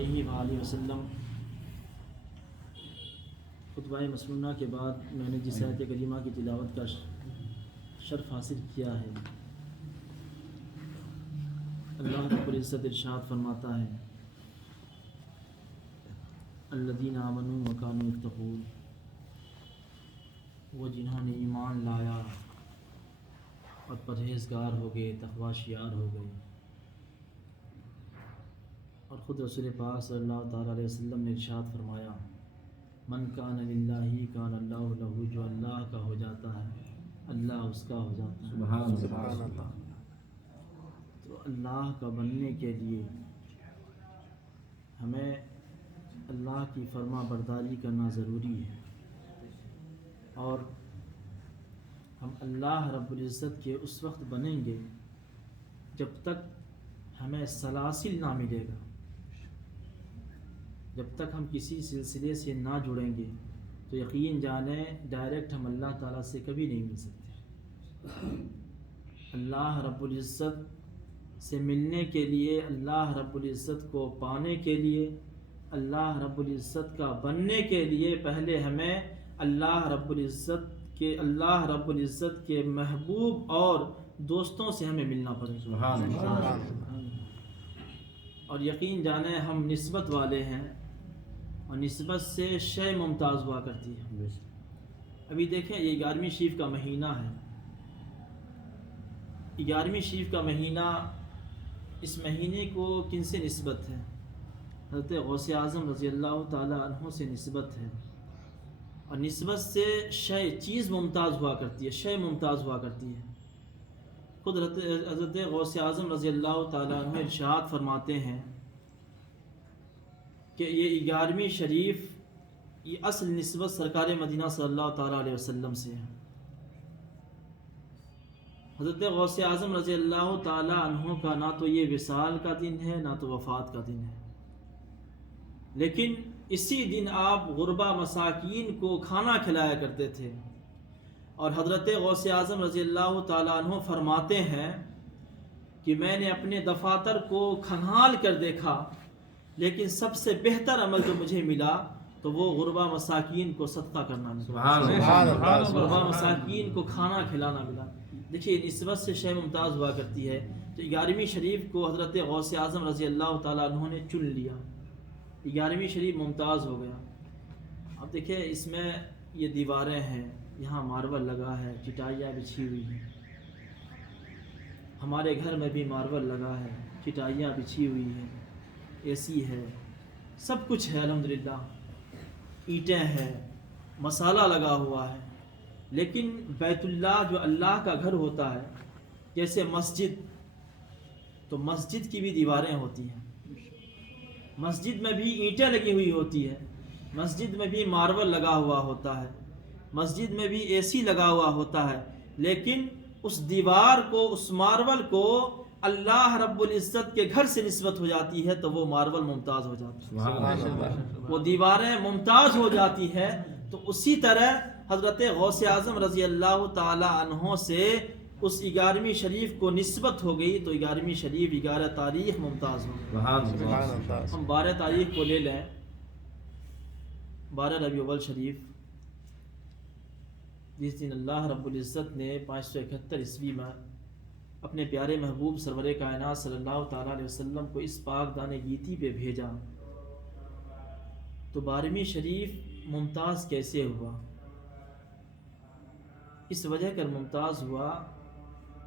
علیہ وآلہ وسلم خطبہ مسنونہ کے بعد میں نے جس آیت کریمہ کی تلاوت کا شرف حاصل کیا ہے، اللہ رب العزت ارشاد فرماتا ہے الذین آمنوا وکانوا یتقون، وہ جنہوں نے ایمان لایا اور پرہیزگار ہو گئے، تقوی شیار ہو گئے۔ اور خود رسول پاک صلی اللہ تعالیٰ علیہ وسلم نے ارشاد فرمایا من کان للہ کان اللہ لہ، جو اللہ کا ہو جاتا ہے اللہ اس کا ہو جاتا ہے۔ سبحان اللہ۔ تو اللہ کا بننے کے لیے ہمیں اللہ کی فرما برداری کرنا ضروری ہے، اور ہم اللہ رب العزت کے اس وقت بنیں گے جب تک ہمیں سلاسل نہ ملے گا، جب تک ہم کسی سلسلے سے نہ جڑیں گے تو یقین جانیں ڈائریکٹ ہم اللہ تعالیٰ سے کبھی نہیں مل سکتے۔ اللہ رب العزت سے ملنے کے لیے، اللہ رب العزت کو پانے کے لیے، اللہ رب العزت کا بننے کے لیے پہلے ہمیں اللہ رب العزت کے محبوب اور دوستوں سے ہمیں ملنا پڑے گا۔ اور یقین جانیں ہم نسبت والے ہیں، اور نسبت سے شے ممتاز ہوا کرتی ہے۔ ابھی دیکھیں یہ 11ویں شریف کا مہینہ ہے، 11ویں شریف کا مہینہ، اس مہینے کو کن سے نسبت ہے؟ حضرت غوث اعظم رضی اللہ تعالی عنہ سے نسبت ہے، اور نسبت سے شے چیز ممتاز ہوا کرتی ہے، شے ممتاز ہوا کرتی ہے۔ خود حضرت غوث اعظم رضی اللہ تعالی عنہ ارشاد فرماتے ہیں کہ یہ 11ویں شریف یہ اصل نسبت سرکار مدینہ صلی اللہ تعالی علیہ وسلم سے ہے۔ حضرت غوث اعظم رضی اللہ تعالی عنہ کا نہ تو یہ وصال کا دن ہے نہ تو وفات کا دن ہے، لیکن اسی دن آپ غربا مساکین کو کھانا کھلایا کرتے تھے۔ اور حضرت غوث اعظم رضی اللہ تعالی عنہ فرماتے ہیں کہ میں نے اپنے دفاتر کو کھنگال کر دیکھا، لیکن سب سے بہتر عمل جو مجھے ملا تو وہ غربا مساکین کو صدقہ کرنا ملا، غربا مساکین کو کھانا کھلانا ملا۔ دیکھیے نسبت سے شے ممتاز ہوا کرتی ہے۔ تو 11ویں شریف کو حضرت غوث اعظم رضی اللہ تعالیٰ عنہ نے چن لیا، 11ویں شریف ممتاز ہو گیا۔ اب دیکھیں اس میں یہ دیواریں ہیں، یہاں ماربل لگا ہے، چٹائیاں بچھی ہوئی ہیں، ہمارے گھر میں بھی ماربل لگا ہے، چٹائیاں بچھی ہوئی ہیں، اے سی ہے، سب کچھ ہے الحمدللہ، اینٹیں ہیں، مسالہ لگا ہوا ہے۔ لیکن بیت اللہ جو اللہ کا گھر ہوتا ہے، جیسے مسجد، تو مسجد کی بھی دیواریں ہوتی ہیں، مسجد میں بھی اینٹیں لگی ہوئی ہوتی ہے، مسجد میں بھی ماربل لگا ہوا ہوتا ہے، مسجد میں بھی اے سی لگا ہوا ہوتا ہے، لیکن اس دیوار کو، اس ماربل کو اللہ رب العزت کے گھر سے نسبت ہو جاتی ہے تو وہ ماربل ممتاز ہو جاتا ہے، وہ دیواریں ممتاز ہو جاتی ہے۔ تو اسی طرح حضرت غوث اعظم رضی اللہ تعالی عنہ سے اس 11ویں شریف کو نسبت ہو گئی تو 11ویں شریف 11 تاریخ ممتاز ہو گئی۔ ہم 12 تاریخ کو لے لیں، 12 ربیع الاول شریف، جس دن اللہ رب العزت نے 571 عیسوی میں اپنے پیارے محبوب سرور کائنات صلی اللہ تعالیٰ علیہ وسلم کو اس پاک دانے گیتی پہ بھیجا، تو 12ویں شریف ممتاز کیسے ہوا؟ اس وجہ کر ممتاز ہوا،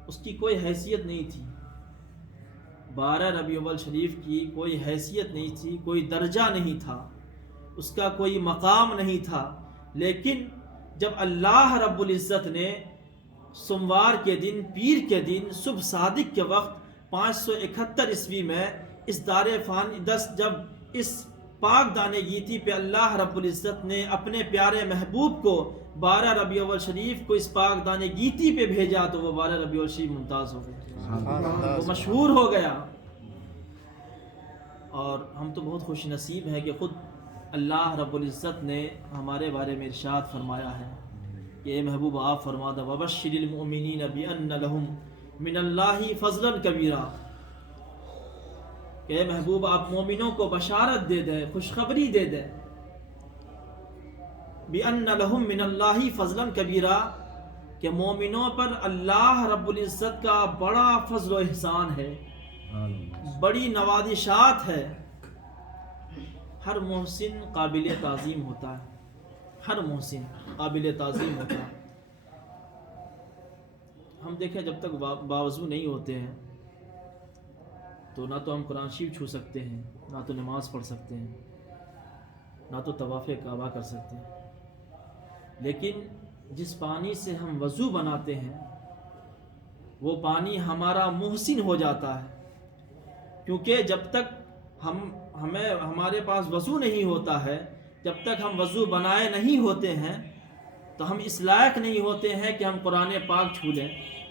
اس کی کوئی حیثیت نہیں تھی، 12 ربیع الاول شریف کی کوئی حیثیت نہیں تھی، کوئی درجہ نہیں تھا، اس کا کوئی مقام نہیں تھا، لیکن جب اللہ رب العزت نے سوموار کے دن، پیر کے دن، صبح صادق کے وقت 571 عیسوی میں اس دار فانی جب اس پاک دانے گیتی پہ اللہ رب العزت نے اپنے پیارے محبوب کو 12 ربیع الاول شریف کو اس پاک دانے گیتی پہ بھیجا تو وہ 12 ربیع الاول شریف ممتاز ہو گیا، وہ مشہور ہو گیا۔ اور ہم تو بہت خوش نصیب ہیں کہ خود اللہ رب العزت نے ہمارے بارے میں ارشاد فرمایا ہے کہ اے محبوب آپ فرما دو وبشر المؤمنین بان لہم من اللہ فضلا کبیرا، کہ اے محبوب آپ مومنوں کو بشارت دے دیں، خوشخبری دے دیں بِأَنَّ لَهُم مِّنَ اللَّهِ فَضْلًا كَبِيرًا، کہ مومنوں پر اللہ رب العزت کا بڑا فضل و احسان ہے، بڑی نوازشات ہے۔ ہر محسن قابل تعظیم ہوتا ہے، ہر محسن قابل تعظیم ہوتا ہے۔ ہم دیکھیں جب تک باوضو نہیں ہوتے ہیں تو نہ تو ہم قرآن شریف چھو سکتے ہیں، نہ تو نماز پڑھ سکتے ہیں، نہ تو طواف کعبہ کر سکتے ہیں۔ لیکن جس پانی سے ہم وضو بناتے ہیں وہ پانی ہمارا محسن ہو جاتا ہے، کیونکہ جب تک ہمارے پاس وضو نہیں ہوتا ہے، جب تک ہم وضو بنائے نہیں ہوتے ہیں تو ہم اس لائق نہیں ہوتے ہیں کہ ہم قرآن پاک چھو لیں،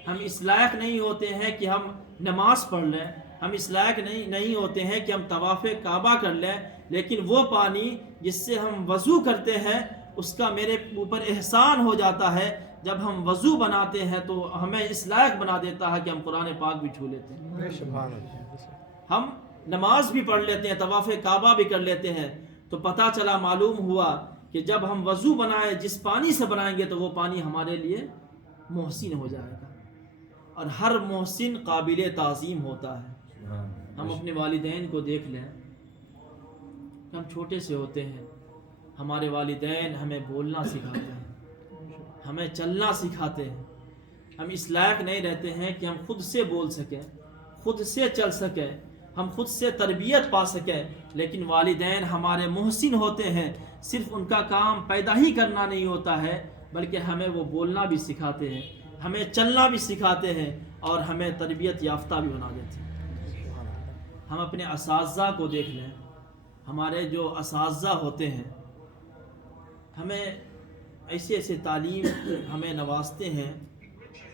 ہم اس لائق نہیں ہوتے ہیں کہ ہم نماز پڑھ لیں، ہم اس لائق نہیں ہوتے ہیں کہ ہم طواف کعبہ کر لیں۔ لیکن وہ پانی جس سے ہم وضو کرتے ہیں اس کا میرے اوپر احسان ہو جاتا ہے، جب ہم وضو بناتے ہیں تو ہمیں اس لائق بنا دیتا ہے کہ ہم قرآن پاک بھی چھو لیتے ہیں، ہم نماز بھی پڑھ لیتے ہیں، طواف کعبہ بھی کر لیتے ہیں۔ تو پتہ چلا، معلوم ہوا کہ جب ہم وضو بنائے جس پانی سے بنائیں گے تو وہ پانی ہمارے لیے محسن ہو جائے گا، اور ہر محسن قابل تعظیم ہوتا ہے۔ ہم اپنے والدین کو دیکھ لیں، ہم چھوٹے سے ہوتے ہیں، ہمارے والدین ہمیں بولنا سکھاتے ہیں، ہمیں چلنا سکھاتے ہیں۔ ہم اس لائق نہیں رہتے ہیں کہ ہم خود سے بول سکیں، خود سے چل سکیں، ہم خود سے تربیت پا سکیں، لیکن والدین ہمارے محسن ہوتے ہیں۔ صرف ان کا کام پیدا ہی کرنا نہیں ہوتا ہے بلکہ ہمیں وہ بولنا بھی سکھاتے ہیں، ہمیں چلنا بھی سکھاتے ہیں، اور ہمیں تربیت یافتہ بھی بنا دیتے ہیں۔ ہم اپنے اساتذہ کو دیکھ لیں، ہمارے جو اساتذہ ہوتے ہیں ہمیں ایسے تعلیم ہمیں نوازتے ہیں،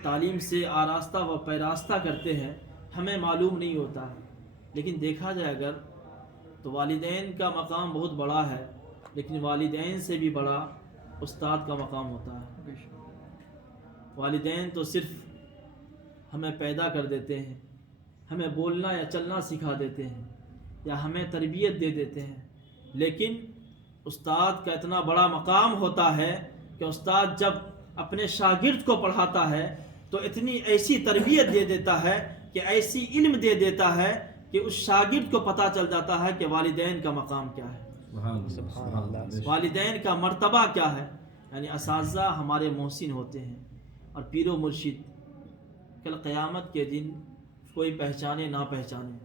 تعلیم سے آراستہ و پیراستہ کرتے ہیں، ہمیں معلوم نہیں ہوتا ہے۔ لیکن دیکھا جائے اگر تو والدین کا مقام بہت بڑا ہے، لیکن والدین سے بھی بڑا استاد کا مقام ہوتا ہے۔ والدین تو صرف ہمیں پیدا کر دیتے ہیں، ہمیں بولنا یا چلنا سکھا دیتے ہیں، یا ہمیں تربیت دے دیتے ہیں، لیکن استاد کا اتنا بڑا مقام ہوتا ہے کہ استاد جب اپنے شاگرد کو پڑھاتا ہے تو اتنی ایسی تربیت دے دیتا ہے کہ ایسی علم دے دیتا ہے کہ اس شاگرد کو پتہ چل جاتا ہے کہ والدین کا مقام کیا ہے، والدین کا مرتبہ کیا ہے۔ یعنی اساتذہ ہمارے محسن ہوتے ہیں، اور پیر و مرشد کل قیامت کے دن کوئی پہچانے نہ پہچانے،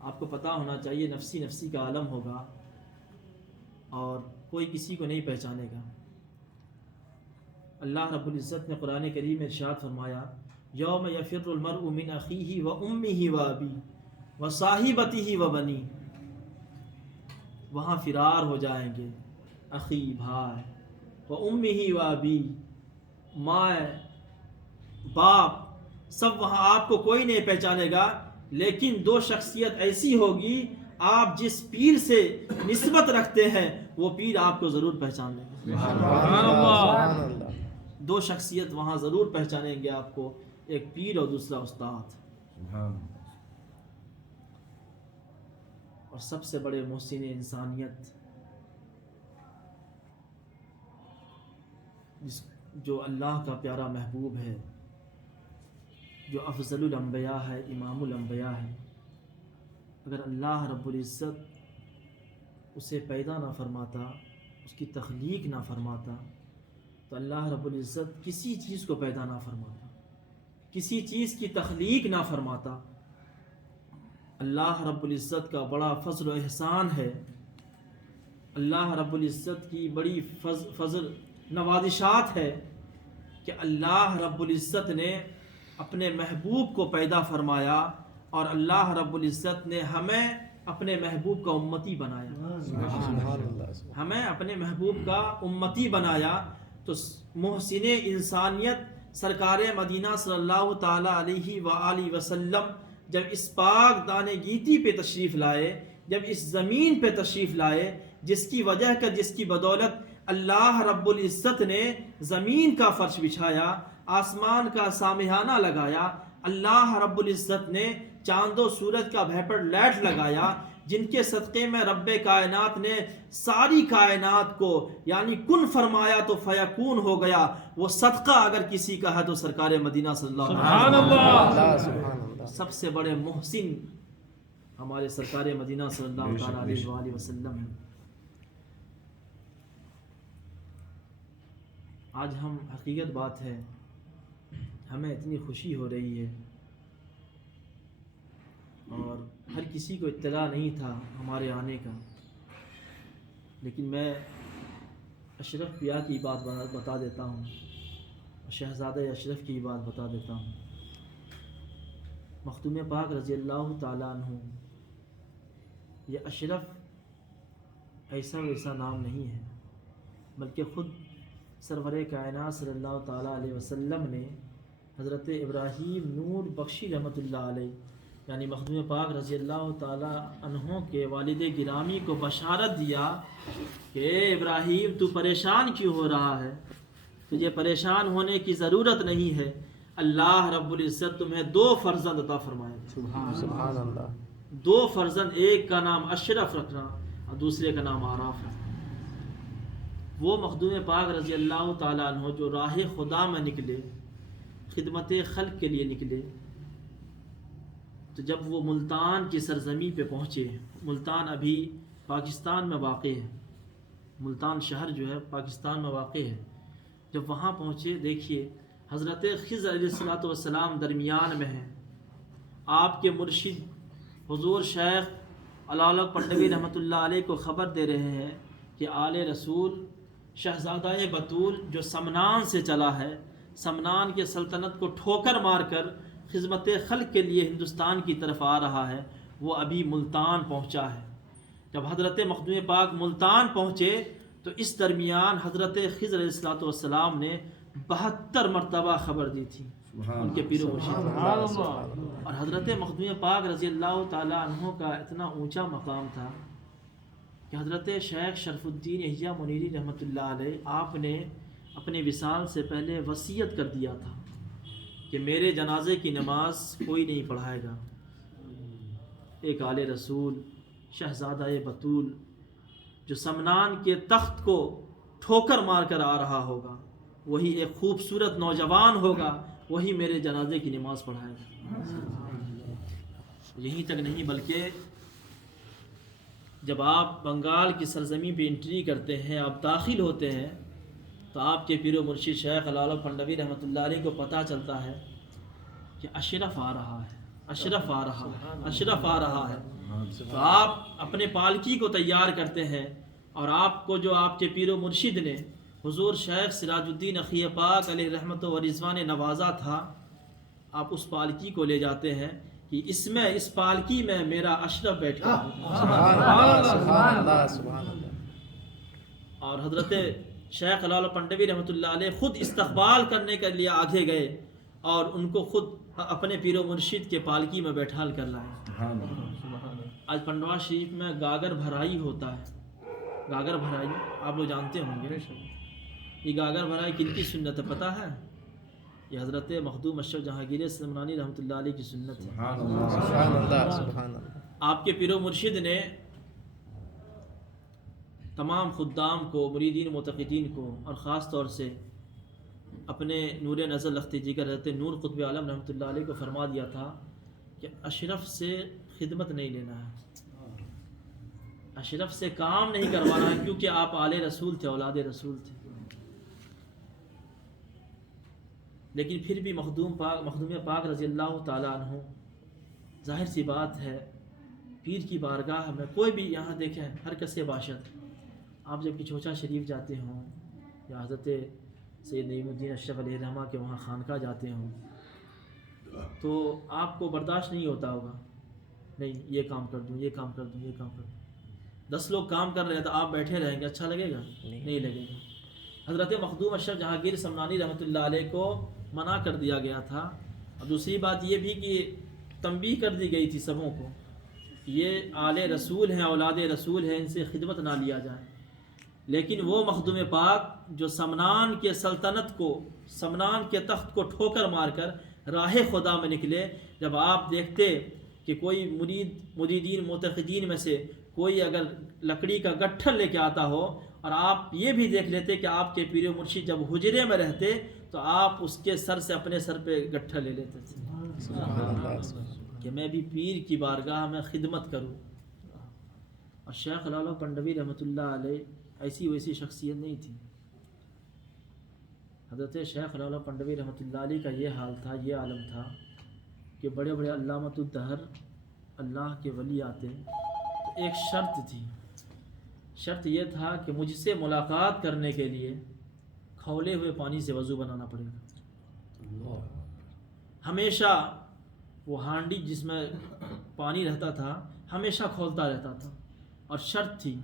آپ کو پتہ ہونا چاہیے نفسی نفسی کا عالم ہوگا اور کوئی کسی کو نہیں پہچانے گا۔ اللہ رب العزت نے قرآن کریم میں ارشاد فرمایا، یوم یفر المرء من اخیہ و امہ و ابیہ و صاحبتہ و بنیہ، وہاں فرار ہو جائیں گے اخی بھائی، و امہ و ابیہ ماں باپ، سب وہاں آپ کو کوئی نہیں پہچانے گا، لیکن دو شخصیت ایسی ہوگی، آپ جس پیر سے نسبت رکھتے ہیں وہ پیر آپ کو ضرور پہچان لیں گے۔ دو شخصیت وہاں ضرور پہچانیں گے آپ کو، ایک پیر اور دوسرا استاد۔ اور سب سے بڑے محسن انسانیت جو اللہ کا پیارا محبوب ہے، جو افضل الانبیاء ہے، امام الانبیاء ہے، اگر اللہ رب العزت اسے پیدا نہ فرماتا، اس کی تخلیق نہ فرماتا، تو اللہ رب العزت کسی چیز کو پیدا نہ فرماتا، کسی چیز کی تخلیق نہ فرماتا۔ اللہ رب العزت کا بڑا فضل و احسان ہے، اللہ رب العزت کی بڑی فضل نوازشات ہے کہ اللہ رب العزت نے اپنے محبوب کو پیدا فرمایا، اور اللہ رب العزت نے ہمیں اپنے محبوب کا امتی بنایا، ہمیں اپنے محبوب کا امتی بنایا۔ تو محسن انسانیت سرکار مدینہ صلی اللہ تعالی علیہ وآلہ وسلم جب اس پاک دانے گیتی پہ تشریف لائے، جب اس زمین پہ تشریف لائے، جس کی وجہ کا جس کی بدولت اللہ رب العزت نے زمین کا فرش بچھایا، آسمان کا سامہانہ لگایا، اللہ رب العزت نے چاند و سورج کا بھیپر لائٹ لگایا، جن کے صدقے میں رب کائنات نے ساری کائنات کو یعنی کن فرمایا تو فیکون ہو گیا، وہ صدقہ اگر کسی کا ہے تو سرکار مدینہ صلی اللہ علیہ وسلم سب سے بڑے محسن ہمارے سرکار مدینہ صلی اللہ تعالیٰ علیہ وآلہ وسلم ہیں۔ آج ہم حقیقت بات ہے، ہمیں اتنی خوشی ہو رہی ہے اور ہر کسی کو اطلاع نہیں تھا ہمارے آنے کا، لیکن میں اشرف پیا کی بات بتا دیتا ہوں، شہزادہ اشرف کی بات بتا دیتا ہوں۔ مخدوم پاک رضی اللہ تعالیٰ عنہ، یہ اشرف ایسا ویسا نام نہیں ہے، بلکہ خود سرور کائنات صلی اللہ تعالیٰ علیہ وسلم نے حضرت ابراہیم نور بخشی رحمۃ اللہ علیہ یعنی مخدوم پاک رضی اللہ تعالیٰ عنہ کے والد گرامی کو بشارت دیا کہ اے ابراہیم تو پریشان کیوں ہو رہا ہے، تجھے پریشان ہونے کی ضرورت نہیں ہے، اللہ رب العزت تمہیں 2 فرزند عطا فرمائے گا۔ سبحان اللہ۔ 2 فرزند، ایک کا نام اشرف رکھنا اور دوسرے کا نام آراف ہے۔ وہ مخدوم پاک رضی اللہ تعالیٰ عنہ جو راہ خدا میں نکلے، خدمت خلق کے لیے نکلے، تو جب وہ ملتان کی سرزمین پہ پہنچے، ملتان ابھی پاکستان میں واقع ہے، ملتان شہر جو ہے پاکستان میں واقع ہے، جب وہاں پہنچے دیکھیے حضرت خضر علیہ السلام درمیان میں ہیں، آپ کے مرشد حضور شیخ علالہ پنڈوی رحمۃ اللہ علیہ کو خبر دے رہے ہیں کہ آل رسول شہزادہ بطول جو سمنان سے چلا ہے، سمنان کے سلطنت کو ٹھوکر مار کر خدمت خلق کے لیے ہندوستان کی طرف آ رہا ہے، وہ ابھی ملتان پہنچا ہے۔ جب حضرت مخدوم پاک ملتان پہنچے تو اس درمیان حضرت خضر علیہ السلام نے 72 مرتبہ خبر دی تھی ان کے پیر و مرشد، اور حضرت مخدوم پاک رضی اللہ تعالیٰ عنہ کا اتنا اونچا مقام تھا کہ حضرت شیخ شرف الدین احیاء منیری رحمۃ اللہ علیہ آپ نے اپنے وصال سے پہلے وصیت کر دیا تھا کہ میرے جنازے کی نماز کوئی نہیں پڑھائے گا، ایک آل رسول شہزادہ بطول جو سمنان کے تخت کو ٹھوکر مار کر آ رہا ہوگا، وہی ایک خوبصورت نوجوان ہوگا، وہی میرے جنازے کی نماز پڑھائے گا۔ یہیں تک نہیں بلکہ جب آپ بنگال کی سرزمین پہ انٹری کرتے ہیں، آپ داخل ہوتے ہیں، تو آپ کے پیر و مرشد شیخ علالہ پنڈوی رحمۃ اللہ علیہ کو پتہ چلتا ہے کہ اشرف آ رہا ہے، اشرف آ رہا ہے، اشرف آ رہا ہے۔ تو آپ اپنے پالکی کو تیار کرتے ہیں اور آپ کو جو آپ کے پیر و مرشد نے حضور شیخ سراج الدین اخی پاک علیہ رحمت و رضوان نوازا تھا، آپ اس پالکی کو لے جاتے ہیں کہ اس پالکی میں میرا اشرف بیٹھا ہے۔ سبحان اللہ، سبحان اللہ۔ اور حضرت شیخ علالہ پنڈوی رحمۃ اللہ علیہ خود استقبال کرنے کے لیے آگے گئے اور ان کو خود اپنے پیر و مرشد کے پالکی میں بیٹھال کر لائے۔ آج پنڈوا شریف میں گاگر بھرائی ہوتا ہے، گاگر بھرائی آپ لوگ جانتے ہوں گے۔ یہ گاگر بھرائی کن کی سنت ہے پتہ ہے؟ یہ حضرت مخدوم اشرف جہانگیر سمنانی رحمۃ اللہ علیہ کی سنت ہے۔ سبحان اللہ، سبحان اللہ۔ آپ کے پیر و مرشد نے تمام خدام کو، مریدین معتقدین کو، اور خاص طور سے اپنے نور نظر لختی جگر رہتے نور قطب عالم رحمۃ اللہ علیہ کو فرما دیا تھا کہ اشرف سے خدمت نہیں لینا ہے، اشرف سے کام نہیں کروانا ہے، کیونکہ آپ آل رسول تھے، اولاد رسول تھے۔ لیکن پھر بھی مخدوم پاک رضی اللہ تعالیٰ عنہ، ظاہر سی بات ہے پیر کی بارگاہ میں کوئی بھی، یہاں دیکھیں ہر کس باشد، آپ جب کہ چھوچا شریف جاتے ہوں یا حضرت سید نعیم الدین اشرف علیہ رحمہ کے وہاں خانقاہ جاتے ہوں تو آپ کو برداشت نہیں ہوتا ہوگا، نہیں یہ کام کر دوں، یہ کام کر دوں، یہ کام کر دوں۔ 10 لوگ کام کر رہے ہیں تو آپ بیٹھے رہیں گے، اچھا لگے گا؟ نہیں لگے گا۔ حضرت مخدوم اشرف جہانگیر سمنانی رحمۃ اللہ علیہ کو منع کر دیا گیا تھا، اور دوسری بات یہ بھی کہ تنبیہ کر دی گئی تھی سبوں کو، یہ آل رسول ہیں، اولاد رسول ہیں، ان سے خدمت نہ لیا جائے۔ لیکن وہ مخدوم پاک جو سمنان کے سلطنت کو، سمنان کے تخت کو ٹھوکر مار کر راہ خدا میں نکلے، جب آپ دیکھتے کہ کوئی مریدین معتقدین میں سے کوئی اگر لکڑی کا گٹھل لے کے آتا ہو اور آپ یہ بھی دیکھ لیتے کہ آپ کے پیر و مرشد جب حجرے میں رہتے تو آپ اس کے سر سے اپنے سر پہ گٹھل لے لیتے تھے کہ میں بھی پیر کی بارگاہ میں خدمت کروں. اور شیخ لالو پنڈوی رحمۃ اللہ علیہ ایسی ویسی شخصیت نہیں تھی. حضرت شیخ لالو پنڈوی رحمۃ اللہ علیہ کا یہ حال تھا، یہ عالم تھا کہ بڑے بڑے علامۃ الدہر اللہ کے ولی آتے تو ایک شرط تھی. شرط یہ تھا کہ مجھ سے ملاقات کرنے کے لیے کھولے ہوئے پانی سے وضو بنانا پڑے گا. ہمیشہ وہ ہانڈی جس میں پانی رہتا تھا ہمیشہ کھولتا رہتا تھا، اور شرط تھی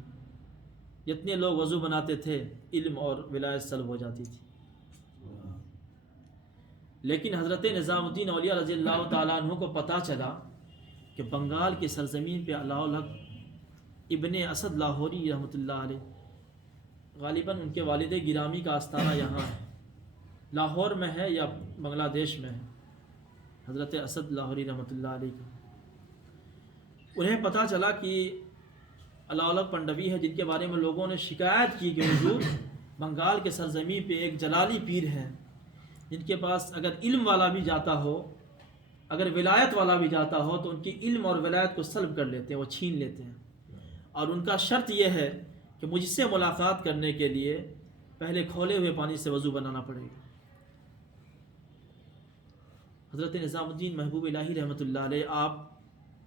جتنے لوگ وضو بناتے تھے علم اور ولایت سلب ہو جاتی تھی. لیکن حضرت نظام الدین اولیاء رضی اللہ تعالیٰ عنہ کو پتہ چلا کہ بنگال کی سرزمین پہ علاء الحق ابن اسد لاہوری رحمۃ اللہ علیہ، غالباً ان کے والد گرامی کا آستانہ یہاں ہے، لاہور میں ہے یا بنگلہ دیش میں ہے، حضرت اسد لاہوری رحمۃ اللہ علیہ کا. انہیں پتہ چلا کہ علاء الحق پنڈوی ہے جن کے بارے میں لوگوں نے شکایت کی کہ حضور بنگال کے سرزمین پہ ایک جلالی پیر ہے جن کے پاس اگر علم والا بھی جاتا ہو، اگر ولایت والا بھی جاتا ہو تو ان کی علم اور ولایت کو سلب کر لیتے ہیں، وہ چھین لیتے ہیں. اور ان کا شرط یہ ہے کہ مجھ سے ملاقات کرنے کے لیے پہلے کھولے ہوئے پانی سے وضو بنانا پڑے گا. حضرت نظام الدین محبوب الہی رحمۃ اللہ علیہ آپ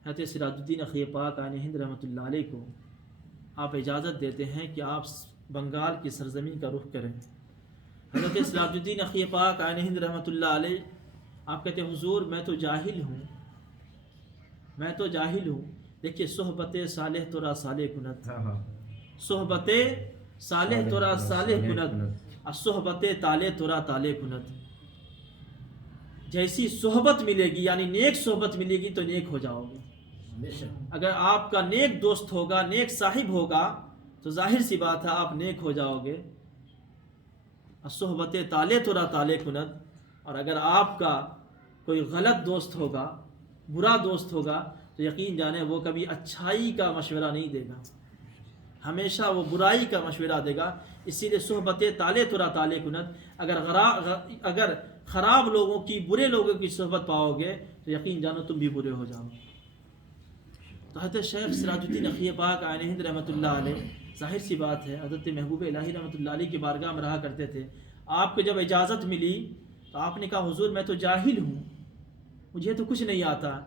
حضرت سراج الدین اخی پاک آئین ہند رحمۃ اللہ علیہ کو آپ اجازت دیتے ہیں کہ آپ بنگال کی سرزمین کا رخ کریں. حضرت سراج الدین اخی پاک آئین ہند رحمۃ اللہ علیہ آپ کہتے ہیں حضور میں تو جاہل ہوں. دیکھیے صحبت صالح تورا صالح کنت، صحبت صالح تورا صالح کنت اور صحبت تالے تورا تالے کنت. جیسی صحبت ملے گی یعنی نیک صحبت ملے گی تو نیک ہو جاؤ گے. اگر آپ کا نیک دوست ہوگا، نیک صاحب ہوگا تو ظاہر سی بات ہے آپ نیک ہو جاؤ گے. صحبت تالے تورا تالے کنت. اور اگر آپ کا کوئی غلط دوست ہوگا، برا دوست ہوگا تو یقین جانیں وہ کبھی اچھائی کا مشورہ نہیں دے گا، ہمیشہ وہ برائی کا مشورہ دے گا. اسی لیے صحبت تالے تورا تالے کنت. اگر خراب لوگوں کی، برے لوگوں کی صحبت پاؤ گے تو یقین جانو تم بھی برے ہو جاؤ. تو حضرت شیخ سراج الدین اخی پاک آئین ہند رحمۃ اللہ علیہ ظاہر سی بات ہے حضرت محبوب الہی رحمۃ اللہ علیہ کی بارگاہ میں رہا کرتے تھے. آپ کو جب اجازت ملی تو آپ نے کہا حضور میں تو جاہل ہوں، مجھے تو کچھ نہیں آتا.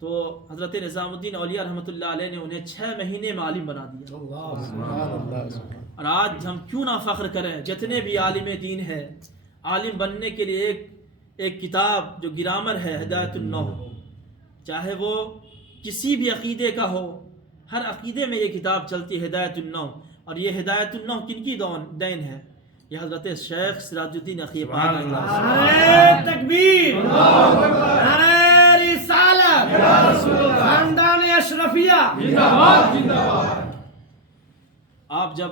تو حضرت نظام الدین اولیاء رحمۃ اللہ علیہ نے انہیں 6 مہینے میں عالم بنا دیا. اور آج ہم کیوں نہ فخر کریں، جتنے بھی عالم دین ہے عالم بننے کے لیے ایک کتاب جو گرامر ہے ہدایت النو، چاہے وہ کسی بھی عقیدے کا ہو، ہر عقیدے میں یہ کتاب چلتی ہے ہدایت النو. اور یہ ہدایت النو کن کی دین ہے؟ یہ حضرت شیخ سراج الدین اخی پاک. نعرہ تکبیر، نعرہ رسالت، خاندان اشرفیہ. آپ جب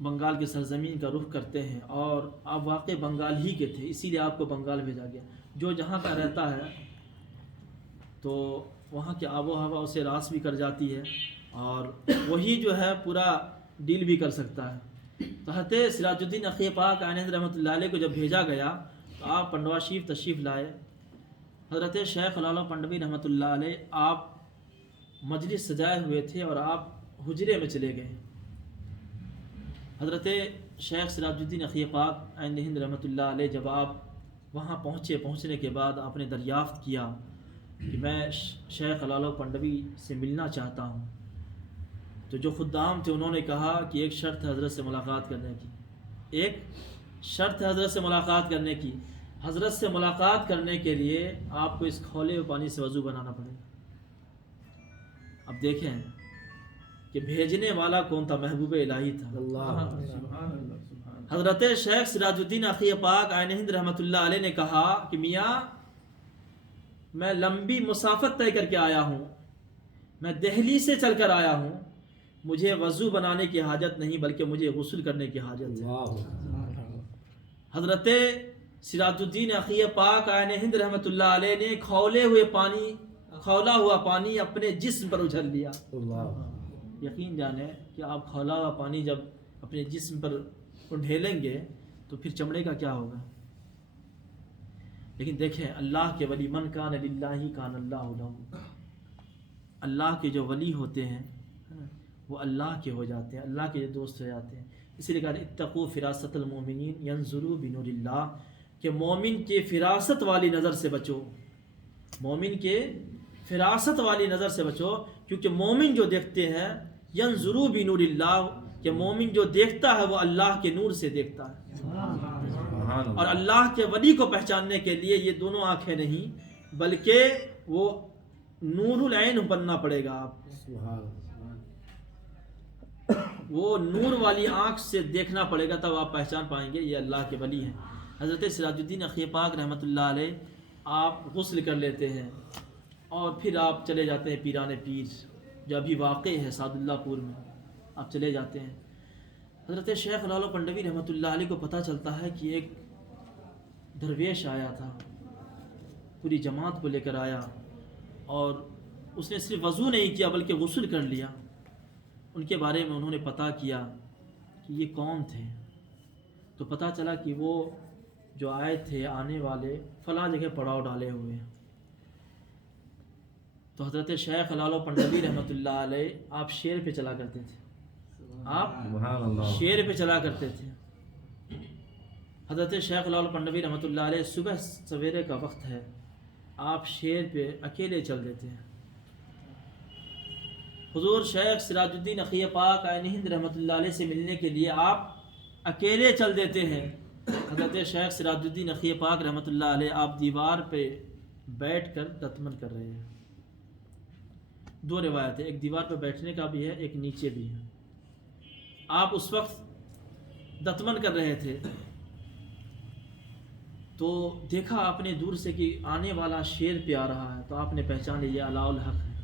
بنگال کی سرزمین کا رخ کرتے ہیں اور آپ واقع بنگال ہی کے تھے، اسی لیے آپ کو بنگال بھیجا گیا. جو جہاں کا رہتا ہے تو وہاں کی آب و ہوا اسے راس بھی کر جاتی ہے اور وہی جو ہے پورا ڈیل بھی کر سکتا ہے. تو حضرت سراج الدین اخی پاک آئین ہند رحمۃ اللہ علیہ کو جب بھیجا گیا تو آپ پنڈوا شریف تشریف لائے. حضرت شیخ لالو پنڈوی رحمۃ اللہ علیہ آپ مجلس سجائے ہوئے تھے اور آپ حجرے میں چلے گئے. حضرت شیخ سراج الدین اخی پاک آئین ہند رحمۃ اللہ علیہ جب آپ وہاں پہنچنے کے بعد آپ نے دریافت کیا کہ میں شیخ لالو پنڈوی سے ملنا چاہتا ہوں. تو جو خدام تھے انہوں نے کہا کہ ایک شرط ہے حضرت سے ملاقات کرنے کی، ایک شرط ہے حضرت سے ملاقات کرنے کی. حضرت سے ملاقات کرنے کے لیے آپ کو اس کھولے ہوئے پانی سے وضو بنانا پڑے گا. اب دیکھیں کہ بھیجنے والا کون تھا؟ محبوب الہی تھا. حضرت شیخ سراج الدین اخی پاک آئین ہند رحمۃ اللہ علیہ نے کہا کہ میاں میں لمبی مسافت طے کر کے آیا ہوں، میں دہلی سے چل کر آیا ہوں، مجھے وضو بنانے کی حاجت نہیں بلکہ مجھے غسل کرنے کی حاجت ہے. حضرت سراج الدین اخی پاک عین ہند رحمۃ اللہ علیہ نے کھولا ہوا پانی اپنے جسم پر اجھل لیا. یقین جانیں کہ آپ کھولا ہوا پانی جب اپنے جسم پر ڈھیلیں گے تو پھر چمڑے کا کیا ہوگا. لیکن دیکھیں اللہ کے ولی من کان للہ کان اللہ لہ. اللہ کے جو ولی ہوتے ہیں وہ اللہ کے ہو جاتے ہیں, اللہ کے دوست ہو جاتے ہیں. اسی لیے کہا اتقوا فراست المؤمنین ینظروا بنور اللہ, کہ مومن کے فراست والی نظر سے بچو, مومن کے فراست والی نظر سے بچو, کیونکہ مومن جو دیکھتے ہیں ینظروا بنور اللہ, کہ مومن جو دیکھتا ہے وہ اللہ کے نور سے دیکھتا ہے. اور اللہ کے ولی کو پہچاننے کے لیے یہ دونوں آنکھیں نہیں بلکہ وہ نور العین بننا پڑے گا. آپ وہ نور والی آنکھ سے دیکھنا پڑے گا, تب آپ پہچان پائیں گے یہ اللہ کے ولی ہیں. حضرت سراج الدین اخی پاک رحمۃ اللہ علیہ آپ غسل کر لیتے ہیں اور پھر آپ چلے جاتے ہیں پیران پیر جو ابھی واقع ہے سعد اللہ پور میں. آپ چلے جاتے ہیں. حضرت شیخ لالو پنڈوی رحمۃ اللہ علیہ کو پتہ چلتا ہے کہ ایک درویش آیا تھا, پوری جماعت کو لے کر آیا, اور اس نے صرف وضو نہیں کیا بلکہ غسل کر لیا. ان کے بارے میں انہوں نے پتہ کیا کہ یہ کون تھے, تو پتہ چلا کہ وہ جو آئے تھے آنے والے فلاں جگہ پڑاؤ ڈالے ہوئے ہیں. تو حضرت شیخ لالو پنڈوی رحمۃ اللہ علیہ آپ شیر پہ چلا کرتے تھے, آپ شیر پہ چلا کرتے تھے. حضرت شیخ لالو پنڈوی رحمۃ اللہ علیہ صبح سویرے کا وقت ہے, آپ شیر پہ اکیلے چل دیتے ہیں. حضور شیخ سراج الدین اخی پاک عین ہند رحمۃ اللہ علیہ سے ملنے کے لیے آپ اکیلے چل دیتے ہیں. حضرت شیخ سراج الدین اخی پاک رحمۃ اللہ علیہ آپ دیوار پہ بیٹھ کر دتمن کر رہے ہیں. دو روایت ہے, ایک دیوار پہ بیٹھنے کا بھی ہے, ایک نیچے بھی ہے. آپ اس وقت دتمن کر رہے تھے تو دیکھا آپ نے دور سے کہ آنے والا شیر پہ آ رہا ہے, تو آپ نے پہچان لیا یہ علاء الحق ہے,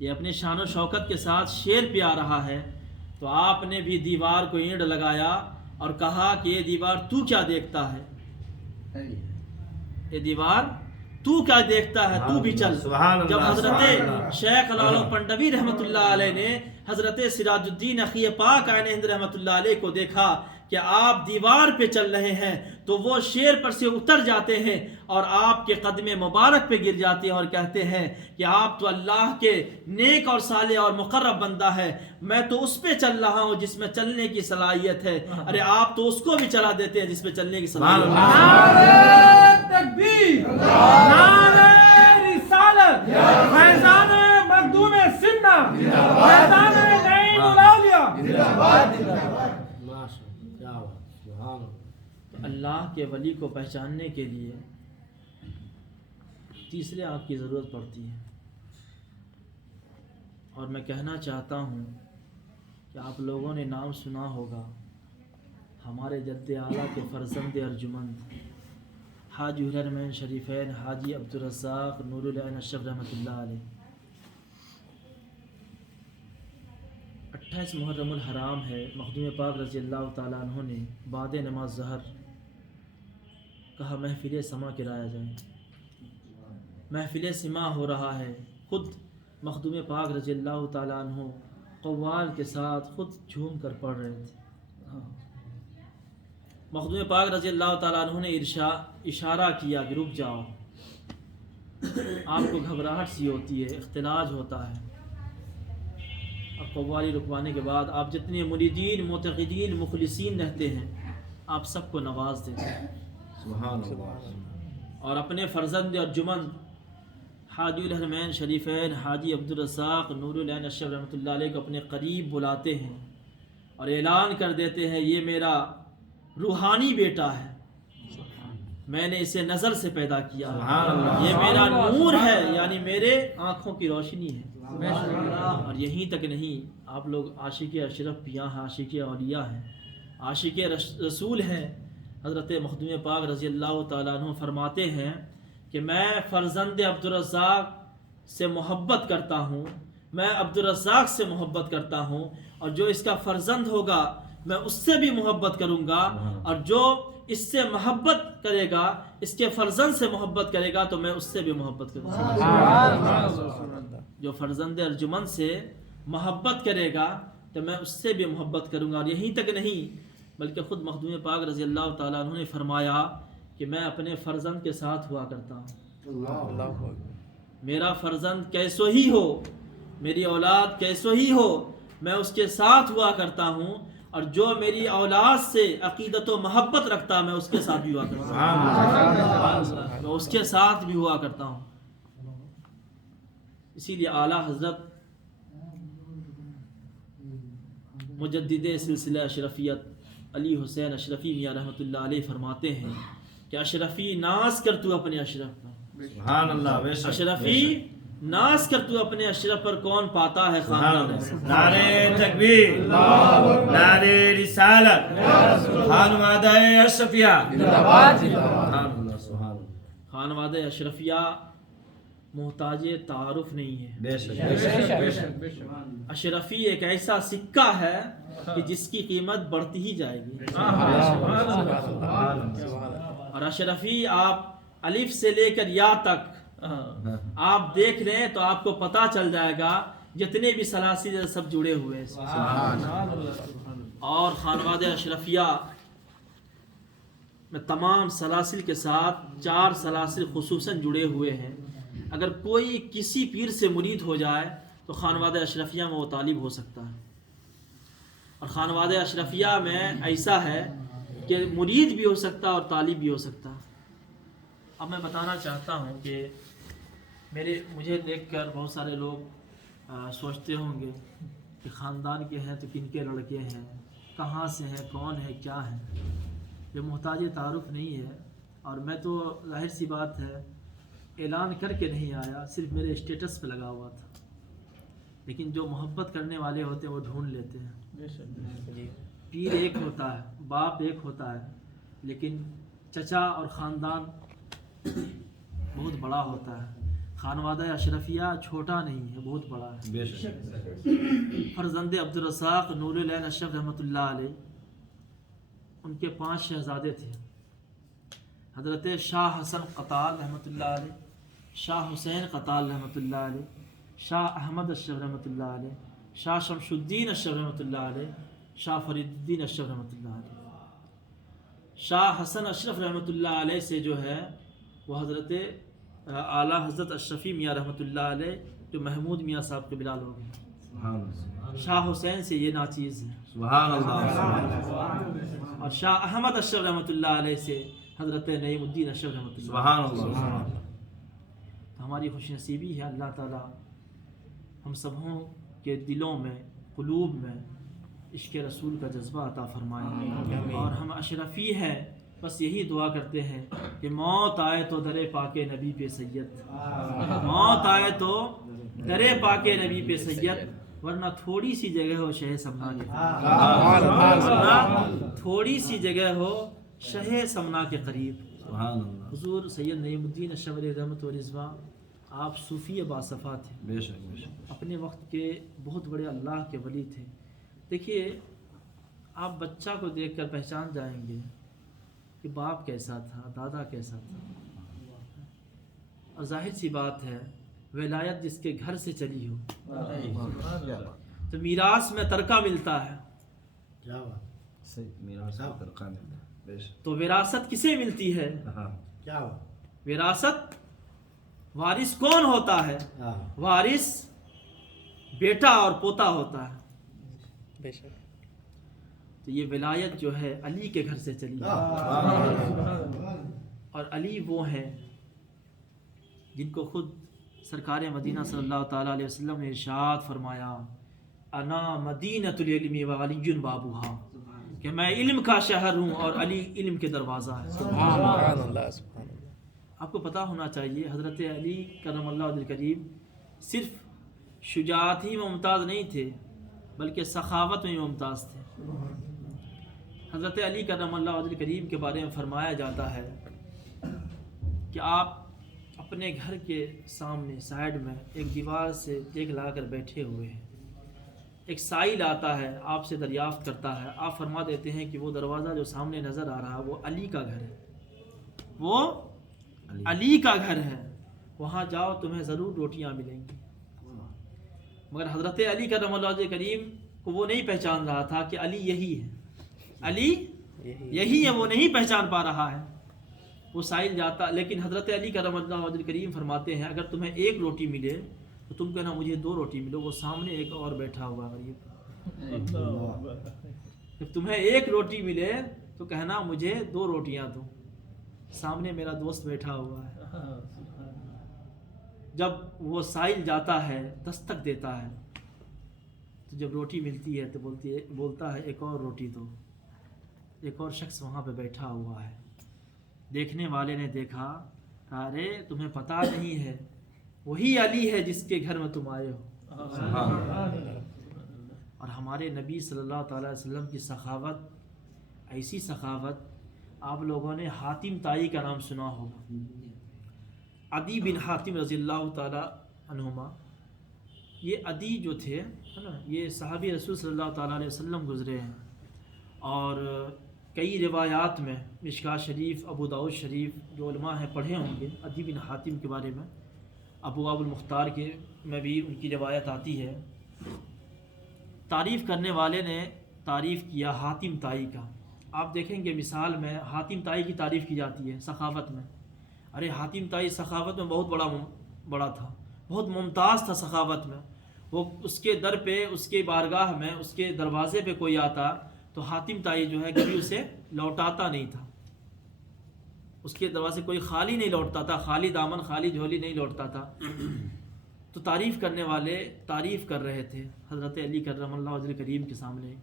یہ اپنے شان و شوکت کے ساتھ شیر پہ آ رہا ہے. تو آپ نے بھی دیوار کو اینٹ لگایا اور کہا کہ یہ دیوار تو کیا دیکھتا ہے, یہ دیوار تو کیا دیکھتا ہے, تو بھی چل. جب حضرت شیخ لالو پنڈوی رحمۃ اللہ علیہ نے حضرت سراج الدین اخی پاک عین ہند رحمۃ اللہ علیہ کو دیکھا کہ آپ دیوار پہ چل رہے ہیں, تو وہ شیر پر سے اتر جاتے ہیں اور آپ کے قدم مبارک پہ گر جاتے ہیں اور کہتے ہیں کہ آپ تو اللہ کے نیک اور صالح اور مقرب بندہ ہے, میں تو اس پہ چل رہا ہوں جس میں چلنے کی صلاحیت ہے, ارے آپ تو اس کو بھی چلا دیتے ہیں جس میں چلنے کی صلاحیت ہے. نعرہ تکبیر, نعرہ رسالت, فیضان مخدوم سنہ, فیضان نعیم الاولیاء. اللہ کے ولی کو پہچاننے کے لیے تیسرے آنکھ کی ضرورت پڑتی ہے. اور میں کہنا چاہتا ہوں کہ آپ لوگوں نے نام سنا ہوگا ہمارے جد اعلیٰ کے فرزند ارجمند حاجی حرمین شریفین حاجی عبدالرزاق نور العین اشرف رحمۃ اللہ علیہ. 28 محرم الحرام ہے, مخدوم پاک رضی اللہ تعالیٰ عنہ نے بعد نماز ظہر کہا محفل سما کرایا جائے. محفل سما ہو رہا ہے, خود مخدوم پاک رضی اللہ تعالیٰ عنہ قوال کے ساتھ خود جھوم کر پڑھ رہے تھے. مخدوم پاک رضی اللہ تعالیٰ عنہ نے اشارہ کیا کہ رک جاؤ. آپ کو گھبراہٹ سی ہوتی ہے, اختلاج ہوتا ہے. اب قوالی رکوانے کے بعد آپ جتنے مریدین معتقدین مخلصین رہتے ہیں آپ سب کو نواز دیتے ہیں. سبحان اللہ. اور اپنے فرزند اور جمن حاجی الحرمین شریفین حاجی عبدالرزاق نور العین اشرف رحمۃ اللہ علیہ کو اپنے قریب بلاتے ہیں اور اعلان کر دیتے ہیں یہ میرا روحانی بیٹا ہے, میں نے اسے نظر سے پیدا کیا, یہ میرا نور ہے, یعنی میرے آنکھوں کی روشنی ہے. اور یہیں تک نہیں, آپ لوگ عاشق اشرف پیاں ہیں, عاشق اولیاء ہیں, عاشق رسول ہیں. حضرت مخدوم پاک رضی اللہ تعالیٰ عنہ فرماتے ہیں کہ میں فرزند عبدالرزاق سے محبت کرتا ہوں, میں عبدالرزاق سے محبت کرتا ہوں, اور جو اس کا فرزند ہوگا میں اس سے بھی محبت کروں گا, اور جو اس سے محبت کرے گا، اس کے فرزند سے محبت کرے گا تو میں اس سے بھی محبت کروں گا۔ جو فرزند ارجمند سے محبت کرے گا تو میں اس سے بھی محبت کروں گا۔ اور یہیں تک نہیں بلکہ خود مخدوم پاک رضی اللہ تعالیٰ عنہ نے فرمایا کہ میں اپنے فرزند کے ساتھ ہوا کرتا ہوں۔ میرا فرزند کیسو ہی ہو، میری اولاد کیسو ہی ہو، میں اس کے ساتھ ہوا کرتا ہوں، اور جو میری اولاد سے عقیدت و محبت رکھتا میں اس کے ساتھ بھی ہوا کرتا ہوں، میں اس کے ساتھ بھی ہوا کرتا ہوں۔ اسی لیے اعلیٰ حضرت مجدد سلسلہ اشرفیت علی حسین اشرفی میاں رحمۃ اللہ علیہ فرماتے ہیں کہ اشرفی ناز کر تو اپنے اشرف پر، سبحان اللہ، بے شک، اشرفی ناز کر تو اپنے اشرف پر، کون پاتا ہے خاندان ایسا۔ نعرہ تکبیر، نعرہ رسالت، خانوادہ اشرفیہ، سبحان اللہ، سبحان اللہ، خانوادہ اشرفیہ محتاج تعارف نہیں ہے۔ بے شک، بے شک، بے شک، بے شک، اشرفی ایک ایسا سکہ ہے کہ جس کی قیمت بڑھتی ہی جائے گی، اور اشرفی آپ الف سے لے کر یا تک آپ دیکھ لیں تو آپ کو پتہ چل جائے گا جتنے بھی سلاسل سب جڑے ہوئے ہیں۔ اور خانوادہ اشرفیہ میں تمام سلاسل کے ساتھ 4 سلاسل خصوصاً جڑے ہوئے ہیں۔ اگر کوئی کسی پیر سے مرید ہو جائے تو خانوادہ اشرفیہ میں وہ طالب ہو سکتا ہے، اور خانوادہ اشرفیہ میں ایسا ہے کہ مرید بھی ہو سکتا ہے اور طالب بھی ہو سکتا ہے۔ اب میں بتانا چاہتا ہوں کہ مجھے دیکھ کر بہت سارے لوگ سوچتے ہوں گے کہ خاندان کے ہیں تو کن کے لڑکے ہیں، کہاں سے ہیں، کون ہے، کیا ہے۔ یہ محتاج تعارف نہیں ہے، اور میں تو ظاہر سی بات ہے اعلان کر کے نہیں آیا، صرف میرے اسٹیٹس پہ لگا ہوا تھا، لیکن جو محبت کرنے والے ہوتے ہیں وہ ڈھونڈ لیتے ہیں۔ پیر ایک ہوتا ہے، باپ ایک ہوتا ہے، لیکن چچا اور خاندان بہت بڑا ہوتا ہے۔ خانوادہ اشرفیہ چھوٹا نہیں ہے، بہت بڑا ہے۔ بے شک، فرزند عبدالرزاق نور العین اشرف رحمۃ اللہ علیہ، ان کے 5 شہزادے تھے، حضرت شاہ حسن قتال رحمۃ اللہ علیہ، شاہ حسین قتال رحمۃ اللہ علیہ، شاہ احمد اشرف رحمۃ اللہ علیہ، شاہ شمس الدین اشرف رحمۃ اللہ علیہ، شاہ فرید الدین اشرف رحمۃ اللہ علیہ۔ شاہ حسن اشرف رحمۃ اللہ علیہ سے جو ہے وہ حضرت اعلیٰ حضرت اشرفی میاں رحمۃ اللہ علیہ جو محمود میاں صاحب کے بلال ہو گئے۔ سبحان اللہ، شاہ حسین سے یہ ناچیز ہے، سبحان اللہ، اور شاہ احمد اشرف رحمۃ اللہ علیہ سے حضرت نعیم الدین اشرف رحمۃ اللہ۔ سبحان اللہ، تو ہماری خوش نصیبی ہے اللہ تعالیٰ ہم سبوں کے دلوں میں، قلوب میں عشق رسول کا جذبہ عطا فرمائے، اور ہم اشرفی ہیں، بس یہی دعا کرتے ہیں کہ موت آئے تو در پاک نبی پہ سید، موت آئے تو در پاک نبی پہ سید، ورنہ تھوڑی سی جگہ ہو شہ سمنا کے، ورنہ تھوڑی سی جگہ ہو شہ سمنا کے قریب۔ سبحان اللہ، حضور سید نعیم الدین اشرف علیہ رحمۃ و رضوان آپ صوفی باصفا تھے، بے شک، بے شک، اپنے وقت کے بہت بڑے اللہ کے ولی تھے۔ دیکھیے آپ بچہ کو دیکھ کر پہچان جائیں گے کہ باپ کیسا تھا، دادا کیسا تھا، اور ظاہر سی بات ہے ولایت جس کے گھر سے چلی ہو تو میراث میں ترکہ ملتا ہے، میراث کا ترکہ ملتا ہے، بے شک، تو وراثت کسے ملتی ہے؟ ہاں، وراثت وارث کون ہوتا ہے؟ وارث بیٹا اور پوتا ہوتا ہے۔ بے شک، تو یہ ولایت جو ہے علی کے گھر سے چلی ہے، اور علی وہ ہیں جن کو خود سرکار مدینہ صلی اللہ تعالیٰ علیہ وسلم نے ارشاد فرمایا انا مدینۃ العلم وعلی بابوہا، کہ میں علم کا شہر ہوں اور علی علم کے دروازہ ہے۔ سبحان اللہ، سبحان اللہ، آپ کو پتہ ہونا چاہیے حضرت علی کرم اللہ وجہ کریم صرف شجاعت ہی میں ممتاز نہیں تھے بلکہ سخاوت میں ممتاز تھے۔ حضرت علی کرم اللہ وجہ کریم کے بارے میں فرمایا جاتا ہے کہ آپ اپنے گھر کے سامنے سائڈ میں ایک دیوار سے دیگ لا کر بیٹھے ہوئے ہیں، ایک سائل آتا ہے آپ سے دریافت کرتا ہے، آپ فرما دیتے ہیں کہ وہ دروازہ جو سامنے نظر آ رہا ہے وہ علی کا گھر ہے، وہ علی کا گھر ہے، وہاں جاؤ تمہیں ضرور روٹیاں ملیں گی۔ مگر حضرت علی کرم اللہ وجہ کریم کو وہ نہیں پہچان رہا تھا کہ علی یہی ہے، علی یہی ہے، وہ نہیں پہچان پا رہا ہے۔ وہ سائل جاتا، لیکن حضرت علی کرم اللہ وجہ کریم فرماتے ہیں اگر تمہیں ایک روٹی ملے تو تم کہنا مجھے 2 روٹی ملو، وہ سامنے ایک اور بیٹھا ہوا غریب۔ جب تمہیں ایک روٹی ملے تو کہنا مجھے 2 روٹیاں دو، سامنے میرا دوست بیٹھا ہوا ہے۔ جب وہ سائل جاتا ہے، دستک دیتا ہے، تو جب روٹی ملتی ہے تو بولتا ہے ایک اور روٹی دو۔ ایک اور شخص وہاں پہ بیٹھا ہوا ہے، دیکھنے والے نے دیکھا، کہا ارے تمہیں پتہ نہیں ہے وہی علی ہے جس کے گھر میں تم آئے ہو۔ اور ہمارے نبی صلی اللہ تعالیٰ علیہ وسلم کی سخاوت، ایسی سخاوت، آپ لوگوں نے حاتم طائی کا نام سنا ہوگا، عدی بن حاتم رضی اللہ تعالیٰ عنہما۔ یہ عدی جو تھے ہے نا، یہ صحابی رسول صلی اللہ تعالیٰ علیہ وسلم گزرے ہیں، اور کئی روایات میں مشکوٰۃ شریف، ابو داؤد شریف جو علماء ہیں پڑھے ہوں گے عدی بن حاتم کے بارے میں، ابواب المختار کے میں بھی ان کی روایت آتی ہے۔ تعریف کرنے والے نے تعریف کیا حاتم طائی کا۔ آپ دیکھیں گے مثال میں حاتم طائی کی تعریف کی جاتی ہے سخاوت میں، ارے حاتم طائی سخاوت میں بہت بڑا تھا، بہت ممتاز تھا سخاوت میں۔ وہ اس کے در پہ، اس کے بارگاہ میں، اس کے دروازے پہ کوئی آتا تو حاتم طائی جو ہے کبھی اسے لوٹاتا نہیں تھا، اس کے دروازے کوئی خالی نہیں لوٹتا تھا، خالی دامن خالی جھولی نہیں لوٹتا تھا۔ تو تعریف کرنے والے تعریف کر رہے تھے حضرت علی کرم اللہ وجہ کریم کے سامنے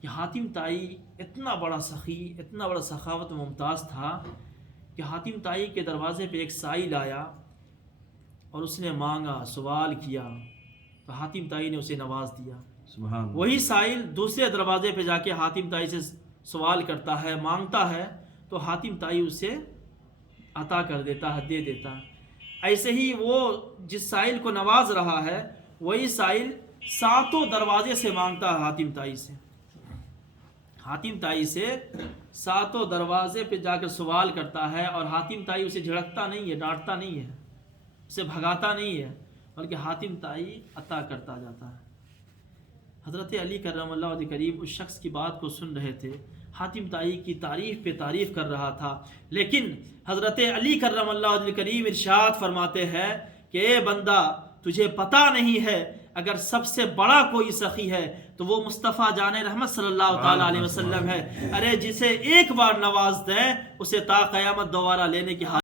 کہ حاتم طائی اتنا بڑا سخی، اتنا بڑا سخاوت ممتاز تھا کہ حاتم طائی کے دروازے پہ ایک سائل آیا اور اس نے مانگا، سوال کیا، تو حاتم طائی نے اسے نواز دیا۔ سبحان اللہ۔ وہی سائل دوسرے دروازے پہ جا کے حاتم طائی سے سوال کرتا ہے، مانگتا ہے، تو حاتم طائی اسے عطا کر دیتا ہے، دے دیتا ہے۔ ایسے ہی وہ جس سائل کو نواز رہا ہے وہی سائل 7 دروازے سے مانگتا ہے حاتم طائی سے، حاتم طائی سے 7 دروازے پہ جا کر سوال کرتا ہے، اور حاتم طائی اسے جھڑکتا نہیں ہے، ڈانٹتا نہیں ہے، اسے بھگاتا نہیں ہے، بلکہ حاتم طائی عطا کرتا جاتا ہے۔ حضرت علی کرم اللہ وجہ کریم اس شخص کی بات کو سن رہے تھے، حاتم طائی کی تعریف پہ تعریف کر رہا تھا، لیکن حضرت علی کرم اللہ وجہ کریم ارشاد فرماتے ہیں کہ اے بندہ تجھے پتہ نہیں ہے اگر سب سے بڑا کوئی سخی ہے تو وہ مصطفیٰ جان رحمت صلی اللہ تعالیٰ علیہ وسلم ہے۔ ارے جسے ایک بار نواز دیں اسے تا قیامت دوبارہ لینے کی